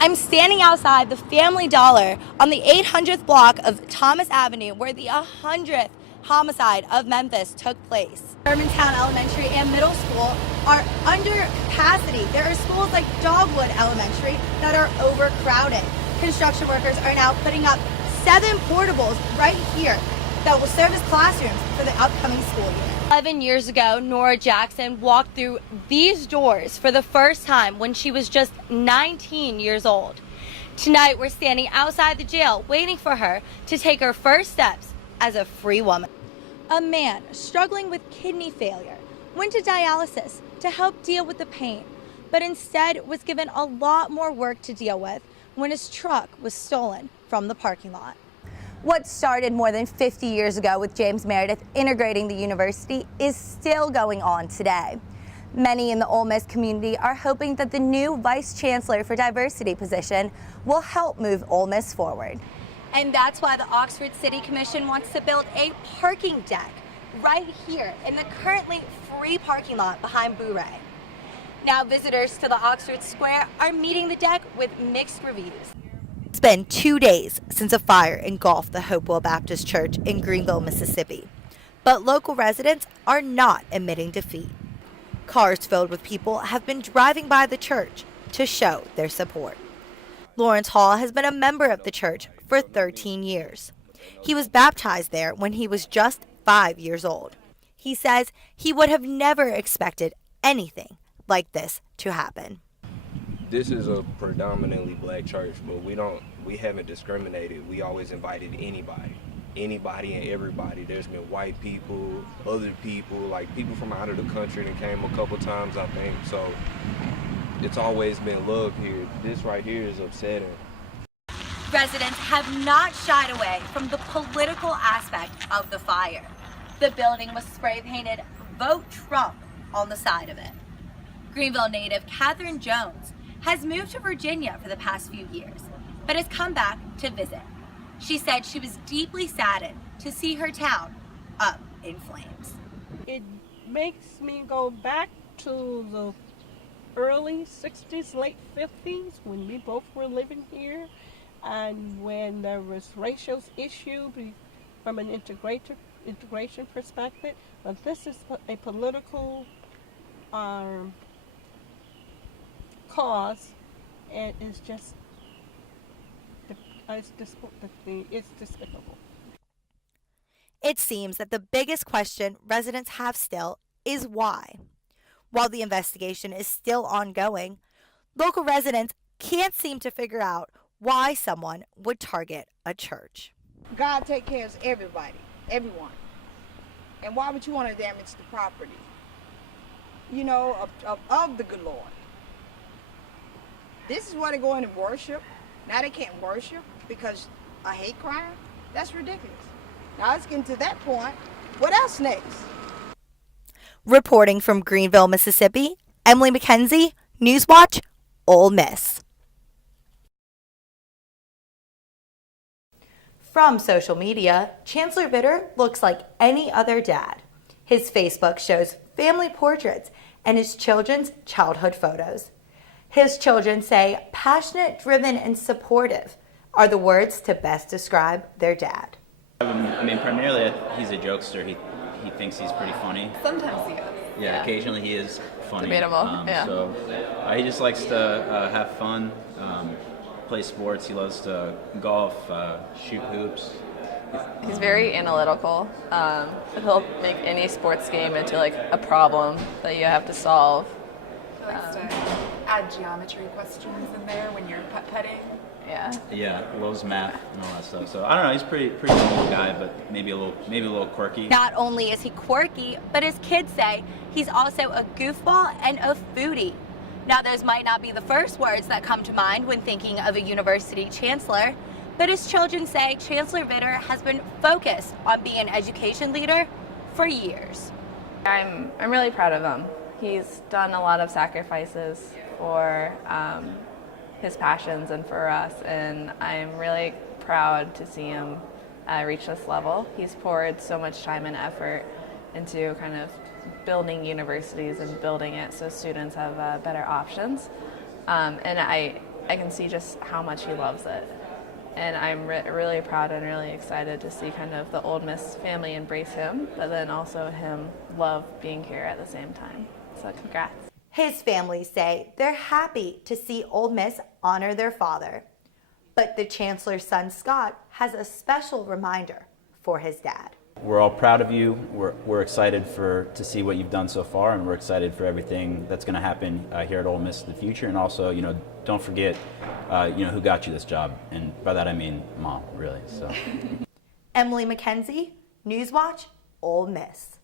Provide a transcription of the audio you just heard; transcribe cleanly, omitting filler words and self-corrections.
I'm standing outside the Family Dollar on the 800th block of Thomas Avenue where the 100th homicide of Memphis took place. Germantown Elementary and Middle School are under capacity. There are schools like Dogwood Elementary that are overcrowded. Construction workers are now putting up 7 portables right here that will serve as classrooms for the upcoming school year. 11 years ago, Nora Jackson walked through these doors for the first time when she was just 19 years old. Tonight, we're standing outside the jail waiting for her to take her first steps as a free woman. A man struggling with kidney failure went to dialysis to help deal with the pain, but instead was given a lot more work to deal with when his truck was stolen from the parking lot. What started more than 50 years ago with James Meredith integrating the university is still going on today. Many in the Ole Miss community are hoping that the new Vice Chancellor for Diversity position will help move Ole Miss forward. And that's why the Oxford City Commission wants to build a parking deck right here in the currently free parking lot behind Bourret. Now visitors to the Oxford Square are meeting the deck with mixed reviews. It's been 2 days since a fire engulfed the Hopewell Baptist Church in Greenville, Mississippi. But local residents are not admitting defeat. Cars filled with people have been driving by the church to show their support. Lawrence Hall has been a member of the church for 13 years. He was baptized there when he was just 5 years old. He says he would have never expected anything like this to happen. This is a predominantly black church, but we haven't discriminated. We always invited anybody and everybody. There's been white people, other people, like people from out of the country that came a couple times, I think. So it's always been love here. This right here is upsetting. Residents have not shied away from the political aspect of the fire. The building was spray painted "Vote Trump" on the side of it. Greenville native Catherine Jones has moved to Virginia for the past few years, but has come back to visit. She said she was deeply saddened to see her town up in flames. It makes me go back to the early 60s, late 50s, when we both were living here, and when there was racial issue from an integration perspective. But this is a political cause, and it's just it's despicable. It seems that the biggest question residents have still is why. While the investigation is still ongoing, local residents can't seem to figure out why someone would target a church. God take care of everybody, everyone. And why would you want to damage the property, of the good Lord? This is where they go in and worship. Now they can't worship because a hate crime? That's ridiculous. Now it's getting to that point. What else next? Reporting from Greenville, Mississippi, Emily Mackenzie, Newswatch, Ole Miss. From social media, Chancellor Vitter looks like any other dad. His Facebook shows family portraits and his children's childhood photos. His children say passionate, driven, and supportive are the words to best describe their dad. Primarily he's a jokester. He thinks he's pretty funny. Sometimes he is. Yeah, occasionally he is funny. Debatable, yeah. So he just likes to have fun, play sports. He loves to golf, shoot hoops. He's very analytical. He'll make any sports game into like a problem that you have to solve. He likes to add geometry questions in there when you're putt-putting. Yeah. Yeah, loves math and all that stuff. So I don't know, he's pretty cool guy, but maybe a little quirky. Not only is he quirky, but his kids say he's also a goofball and a foodie. Now, those might not be the first words that come to mind when thinking of a university chancellor, but his children say Chancellor Vitter has been focused on being an education leader for years. I'm really proud of him. He's done a lot of sacrifices for his passions and for us, and I'm really proud to see him reach this level. He's poured so much time and effort into kind of building universities and building it so students have better options. And I can see just how much he loves it. And I'm really proud and really excited to see kind of the Ole Miss family embrace him, but then also him love being here at the same time. So congrats. His family say they're happy to see Ole Miss honor their father. But the Chancellor's son, Scott, has a special reminder for his dad. We're all proud of you. We're excited to see what you've done so far, and we're excited for everything that's going to happen here at Ole Miss in the future. And also, don't forget, who got you this job, and by that I mean Mom, really. So. Emily Mackenzie, Newswatch, Ole Miss.